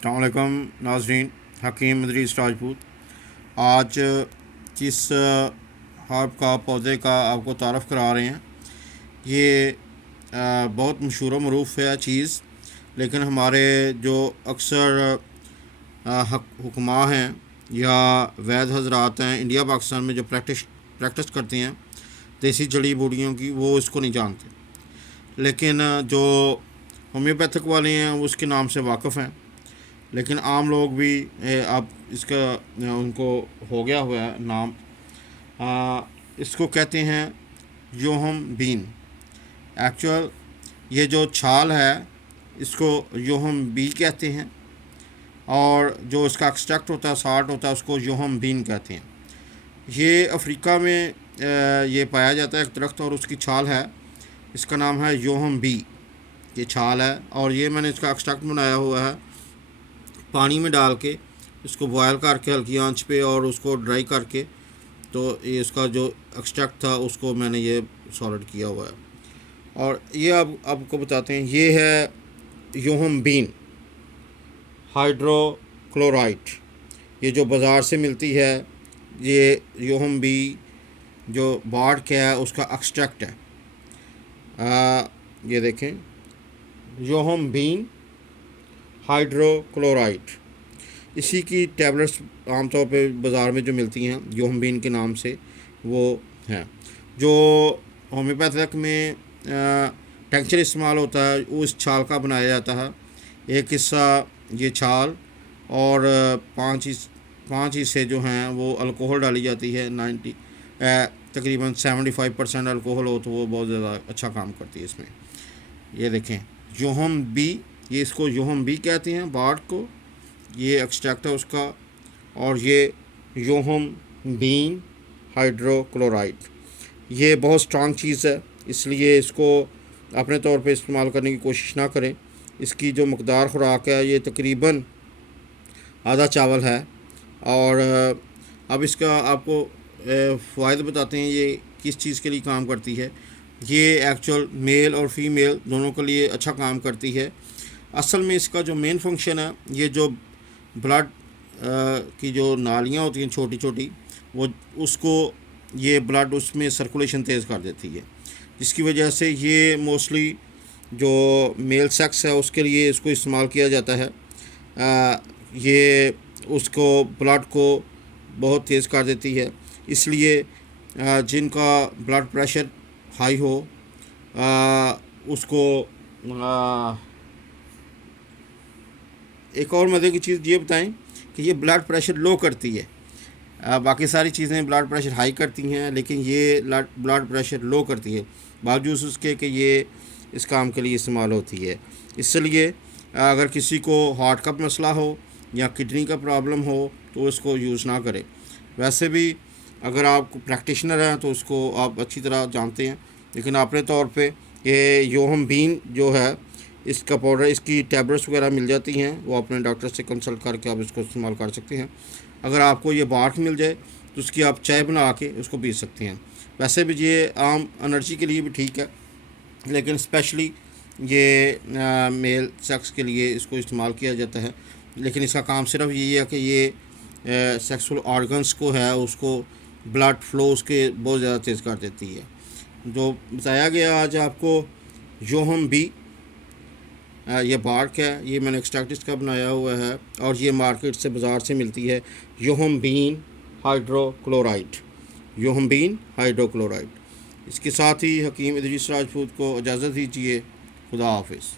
अस्सलाम वालेकुम नाज़रीन, हकीम इदरीस राजपूत। आज जिस हर्ब का पौधे का आपको तारफ़ करा रहे हैं, ये बहुत मशहूर व मरूफ़ है चीज़, लेकिन हमारे जो अक्सर हुक्मा हैं या वैद हज़रात हैं इंडिया पाकिस्तान में जो प्रैक्टिस करते हैं देसी जड़ी बूटियों की, वो इसको नहीं जानते। लेकिन जो होम्योपैथिक वाले हैं वो उसके नाम से वाकिफ़ हैं, लेकिन आम लोग भी अब इसका उनको हो गया हुआ है नाम। इसको कहते हैं योहम बीन। एक्चुअल ये जो छाल है इसको योहम बी कहते हैं, और जो इसका एक्सट्रैक्ट होता है, साल्ट होता है, उसको योहम बीन कहते हैं। ये अफ्रीका में ये पाया जाता है एक दरख्त, और उसकी छाल है, इसका नाम है योहम बी। ये छाल है और ये मैंने इसका एक्सट्रैक्ट बनाया हुआ है पानी में डाल के, इसको बॉयल करके हल्की आंच पे और उसको ड्राई करके, तो ये इसका जो एक्सट्रैक्ट था उसको मैंने ये सॉलिड किया हुआ है। और ये अब आपको बताते हैं, ये है योहम बीन हाइड्रोक्लोराइड। ये जो बाज़ार से मिलती है, ये योहम बी जो बाढ़ का है उसका एक्सट्रैक्ट है। ये देखें, योहम बीन हाइड्रोक्लोराइड, इसी की टैबलेट्स आमतौर पे बाज़ार में जो मिलती हैं योहम बीन के नाम से वो हैं। जो होम्योपैथिक में टेंक्चर इस्तेमाल होता है वो इस छाल का बनाया जाता है। एक हिस्सा ये छाल और पाँच हिस्से जो हैं वो अल्कोहल डाली जाती है। 90 तकरीबन 75% अल्कोहल हो तो वो बहुत ज़्यादा अच्छा काम करती है इसमें। ये देखें योहम बी, ये इसको योहम बी कहते हैं बार्ड को, ये एक्सट्रैक्ट है उसका। और ये योहम बीन हाइड्रोक्लोराइड, ये बहुत स्ट्रांग चीज़ है, इसलिए इसको अपने तौर पे इस्तेमाल करने की कोशिश ना करें। इसकी जो मकदार खुराक है ये तकरीबन आधा चावल है। और अब इसका आपको फ़ायदे बताते हैं ये किस चीज़ के लिए काम करती है। ये एक्चुअल मेल और फीमेल दोनों के लिए अच्छा काम करती है। असल में इसका जो मेन फंक्शन है, ये जो ब्लड की जो नालियाँ होती हैं छोटी छोटी, वो उसको ये ब्लड उसमें सर्कुलेशन तेज़ कर देती है, जिसकी वजह से ये मोस्टली जो मेल सेक्स है उसके लिए इसको इस्तेमाल किया जाता है। ये उसको ब्लड को बहुत तेज़ कर देती है, इसलिए जिनका ब्लड प्रेशर हाई हो उसको एक और मज़े की चीज़ ये बताएं कि ये ब्लड प्रेशर लो करती है। बाकी सारी चीज़ें ब्लड प्रेशर हाई करती हैं, लेकिन ये ब्लड प्रेशर लो करती है, बावजूद उसके कि ये इस काम के लिए इस्तेमाल होती है। इसलिए अगर किसी को हार्ट का मसला हो या किडनी का प्रॉब्लम हो तो इसको यूज़ ना करें। वैसे भी अगर आप प्रैक्टिशनर हैं तो उसको आप अच्छी तरह जानते हैं, लेकिन अपने तौर पे ये योहम बीन जो है, इसका पाउडर, इसकी टैबलेट्स वगैरह मिल जाती हैं, वो अपने डॉक्टर से कंसल्ट करके आप इसको इस्तेमाल कर सकते हैं। अगर आपको ये बार्क मिल जाए तो उसकी आप चाय बना के उसको पी सकते हैं। वैसे भी ये आम एनर्जी के लिए भी ठीक है, लेकिन स्पेशली ये मेल सेक्स के लिए इसको इस्तेमाल किया जाता है। लेकिन इसका काम सिर्फ यही है कि ये सेक्सुअल ऑर्गन्स को है उसको ब्लड फ्लो उसके बहुत ज़्यादा तेज़ कर देती है। जो बताया गया आज आपको योहम बी, ये बार्क है, ये मैंने एक्सट्रैक्ट इसका बनाया हुआ है, और ये मार्केट से बाज़ार से मिलती है yohimbine hydrochloride. Yohimbine hydrochloride. इसके साथ ही हकीम इदरीस राजपूत को इजाज़त दीजिए। खुदा हाफिज़।